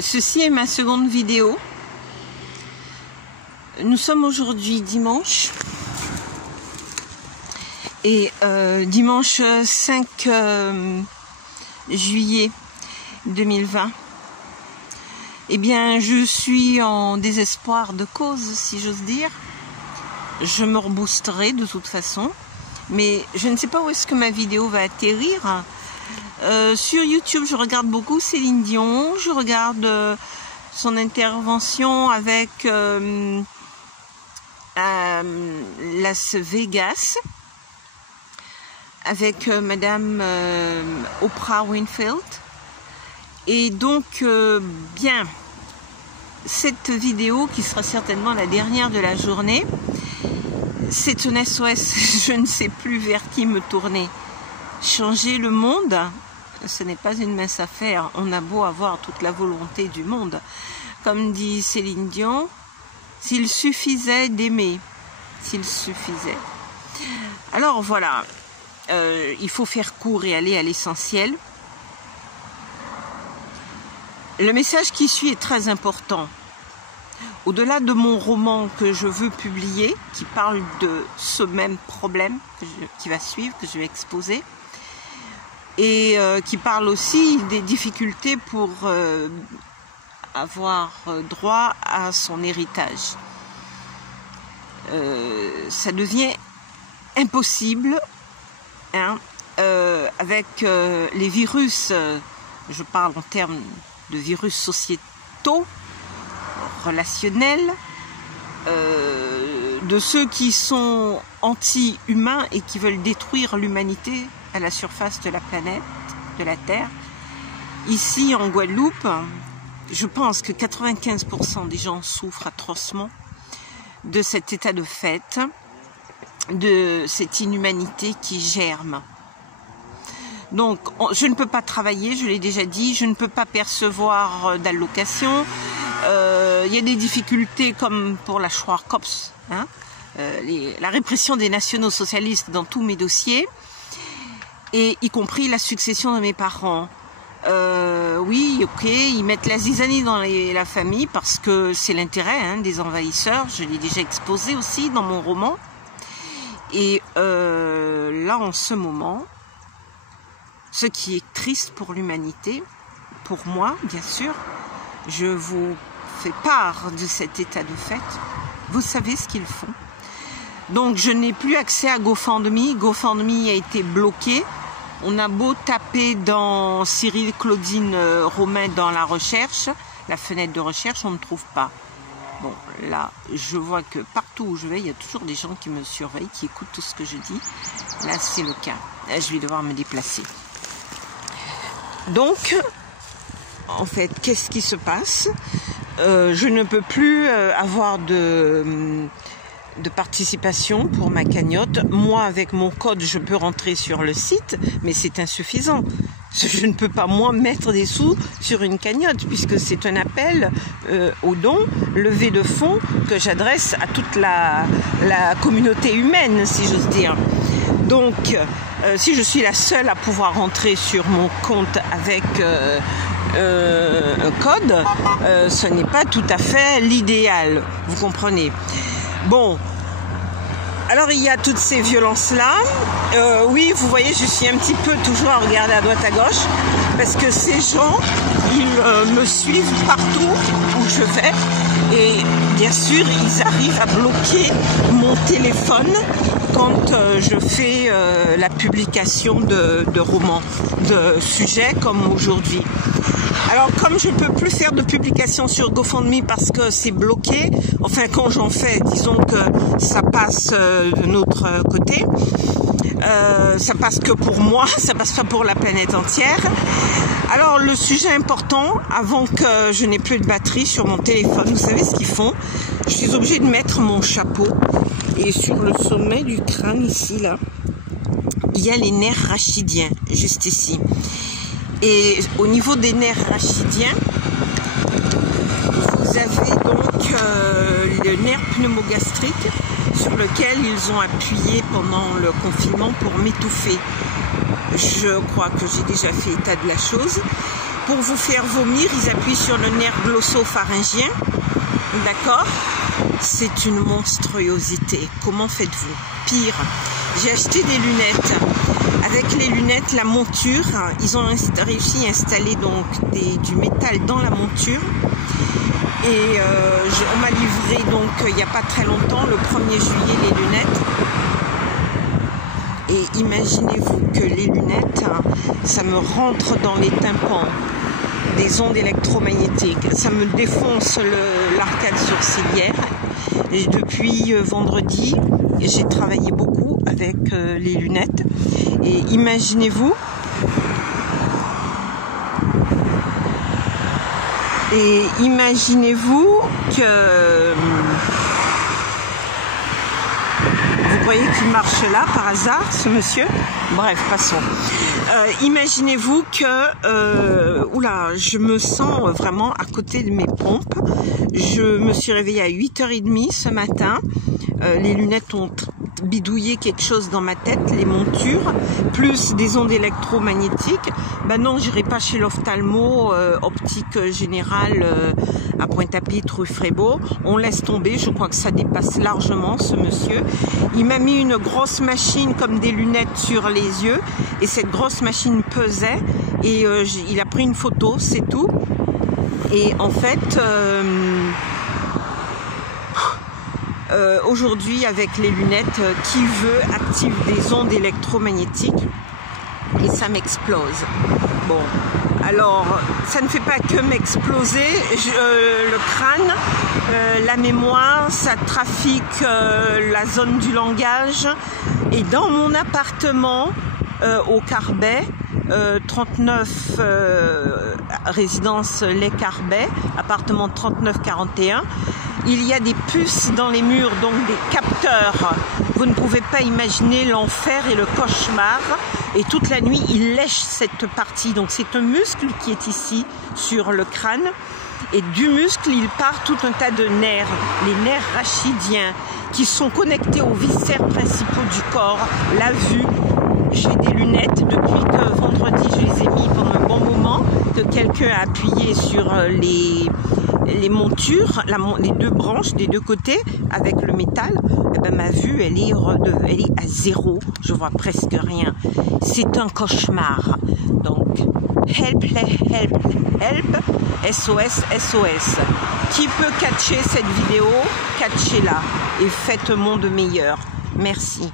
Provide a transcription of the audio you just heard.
Ceci est ma seconde vidéo. Nous sommes aujourd'hui dimanche. Et dimanche 5 juillet 2020. Eh bien, je suis en désespoir de cause, si j'ose dire. Je me reboosterai de toute façon. Mais je ne sais pas où est-ce que ma vidéo va atterrir. Sur YouTube, je regarde beaucoup Céline Dion. Je regarde son intervention avec Las Vegas, avec Madame Oprah Winfrey. Et donc, bien, cette vidéo, qui sera certainement la dernière de la journée, c'est un SOS, je ne sais plus vers qui me tourner. Changer le monde, ce n'est pas une mince affaire. On a beau avoir toute la volonté du monde. Comme dit Céline Dion, s'il suffisait d'aimer, s'il suffisait. Alors voilà, il faut faire court et aller à l'essentiel. Le message qui suit est très important. Au-delà de mon roman que je veux publier, qui parle de ce même problème qui va suivre, que je vais exposer, et qui parle aussi des difficultés pour avoir droit à son héritage. Ça devient impossible, hein, avec les virus, je parle en termes de virus sociétaux, relationnels, de ceux qui sont anti-humains et qui veulent détruire l'humanité à la surface de la planète, de la Terre. Ici, en Guadeloupe, je pense que 95% des gens souffrent atrocement de cet état de fait, de cette inhumanité qui germe. Donc, je ne peux pas travailler, je l'ai déjà dit, je ne peux pas percevoir d'allocation. Il y a des difficultés comme pour la Schwarzkopf, hein, la répression des nationaux socialistes dans tous mes dossiers, et y compris la succession de mes parents. Oui, ok, ils mettent la zizanie dans la famille parce que c'est l'intérêt, hein, des envahisseurs. Je l'ai déjà exposé aussi dans mon roman. Et là, en ce moment, ce qui est triste pour l'humanité, pour moi, bien sûr, je vous fais part de cet état de fait. Vous savez ce qu'ils font. Donc, je n'ai plus accès à GoFundMe. GoFundMe a été bloqué. On a beau taper dans Cyril Claudine Romain dans la recherche, la fenêtre de recherche, on ne trouve pas. Bon, là, je vois que partout où je vais, il y a toujours des gens qui me surveillent, qui écoutent tout ce que je dis. Là, c'est le cas. Là, je vais devoir me déplacer. Donc, en fait, qu'est-ce qui se passe? Je ne peux plus avoir de participation pour ma cagnotte. Moi, avec mon code, je peux rentrer sur le site, mais c'est insuffisant. Je ne peux pas, moi, mettre des sous sur une cagnotte, puisque c'est un appel aux dons, levée de fonds, que j'adresse à toute la communauté humaine, si j'ose dire. Donc, si je suis la seule à pouvoir rentrer sur mon compte avec un code, ce n'est pas tout à fait l'idéal, vous comprenez. Bon, alors il y a toutes ces violences-là. Oui, vous voyez, je suis un petit peu toujours à regarder à droite à gauche, parce que ces gens, ils me suivent partout où je vais. Et bien sûr, ils arrivent à bloquer mon téléphone quand je fais la publication de romans, de sujets comme aujourd'hui. Alors, comme je ne peux plus faire de publication sur GoFundMe parce que c'est bloqué, enfin quand j'en fais, disons que ça passe de notre côté, ça passe que pour moi, ça passe pas pour la planète entière. Alors le sujet important, avant que je n'ai plus de batterie sur mon téléphone, vous savez ce qu'ils font? Je suis obligée de mettre mon chapeau, et sur le sommet du crâne ici, là, il y a les nerfs rachidiens, juste ici. Et au niveau des nerfs rachidiens, vous avez donc le nerf pneumogastrique sur lequel ils ont appuyé pendant le confinement pour m'étouffer. Je crois que j'ai déjà fait état de la chose. pour vous faire vomir, ils appuient sur le nerf glossopharyngien. D'accord? C'est une monstruosité. Comment faites-vous? Pire, j'ai acheté des lunettes. Avec les lunettes, la monture, ils ont réussi à installer donc du métal dans la monture. Et on m'a livré donc il n'y a pas très longtemps, le 1er juillet, les lunettes. Et imaginez-vous que les lunettes, ça me rentre dans les tympans, des ondes électromagnétiques. Ça me défonce l'arcade sourcilière. Et depuis vendredi, j'ai travaillé beaucoup avec les lunettes. Et imaginez-vous, que vous croyez qu'il marche là par hasard, ce monsieur? Bref, passons. Imaginez-vous que oula, je me sens vraiment à côté de mes pompes. Je me suis réveillée à 8h30 ce matin. Les lunettes ont bidouillé quelque chose dans ma tête, les montures, plus des ondes électromagnétiques. Ben non, j'irai pas chez l'ophtalmo, optique générale à Pointe-à-Pitre, rue Frébeau. On laisse tomber, je crois que ça dépasse largement ce monsieur. Il m'a mis une grosse machine comme des lunettes sur les yeux et cette grosse machine pesait et il a pris une photo, c'est tout. Et en fait, aujourd'hui avec les lunettes, qui veut active des ondes électromagnétiques et ça m'explose. Bon, alors ça ne fait pas que m'exploser, le crâne, la mémoire, ça trafique la zone du langage. Et dans mon appartement au Carbet, 39 résidence Les Carbets, appartement 3941. Il y a des puces dans les murs, donc des capteurs. Vous ne pouvez pas imaginer l'enfer et le cauchemar. Et toute la nuit, il lèche cette partie. Donc c'est un muscle qui est ici sur le crâne. Et du muscle, il part tout un tas de nerfs, les nerfs rachidiens, qui sont connectés aux viscères principaux du corps, la vue. J'ai des lunettes depuis que vendredi, je les ai mis pendant un bon moment, que quelqu'un a appuyé sur les montures, les deux branches des deux côtés avec le métal. Et ben, ma vue, elle est à zéro. Je vois presque rien. C'est un cauchemar. Donc, help, help, help, SOS, SOS. Qui peut catcher cette vidéo? Catchez-la et faites un monde meilleur. Merci.